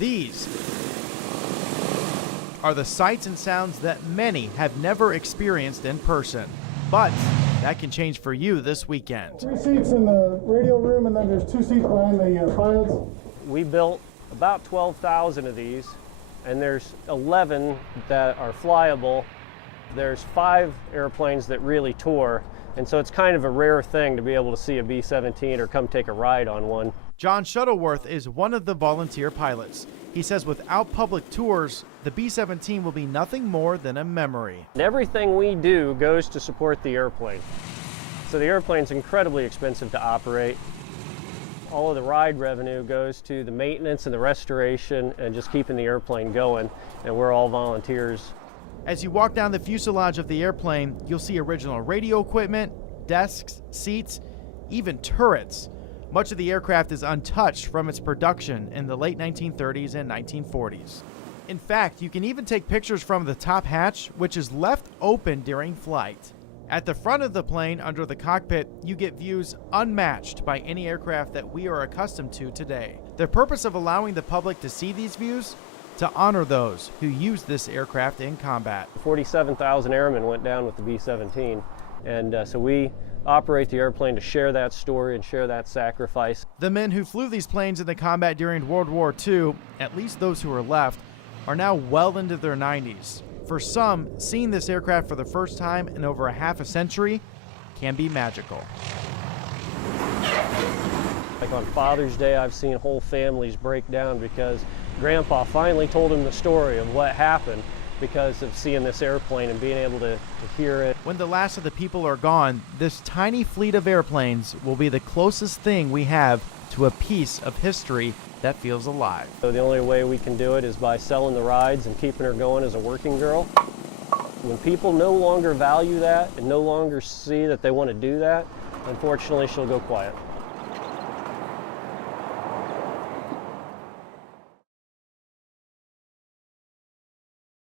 These are the sights and sounds that many have never experienced in person. But that can change for you this weekend. 3 seats in the radio room, and then there's 2 seats behind the pilots. We built about 12,000 of these, and there's 11 that are flyable. There's 5 airplanes that really tour, and so it's kind of a rare thing to be able to see a B-17 or come take a ride on one. John Shuttleworth is one of the volunteer pilots. He says without public tours, the B-17 will be nothing more than a memory. Everything we do goes to support the airplane. So the airplane's incredibly expensive to operate. All of the ride revenue goes to the maintenance and the restoration and just keeping the airplane going, and we're all volunteers. As you walk down the fuselage of the airplane, you'll see original radio equipment, desks, seats, even turrets. Much of the aircraft is untouched from its production in the late 1930s and 1940s. In fact, you can even take pictures from the top hatch, which is left open during flight. At the front of the plane, under the cockpit, you get views unmatched by any aircraft that we are accustomed to today. The purpose of allowing the public to see these views? To honor those who used this aircraft in combat. 47,000 airmen went down with the B-17, and so we operate the airplane to share that story and share that sacrifice. The men who flew these planes into combat during World War II, at least those who are left, are now well into their 90s. For some, seeing this aircraft for the first time in over a half a century can be magical. Like on Father's Day, I've seen whole families break down because Grandpa finally told him the story of what happened because of seeing this airplane and being able to hear it. When the last of the people are gone, this tiny fleet of airplanes will be the closest thing we have to a piece of history that feels alive. So the only way we can do it is by selling the rides and keeping her going as a working girl. When people no longer value that and no longer see that they want to do that, unfortunately she'll go quiet.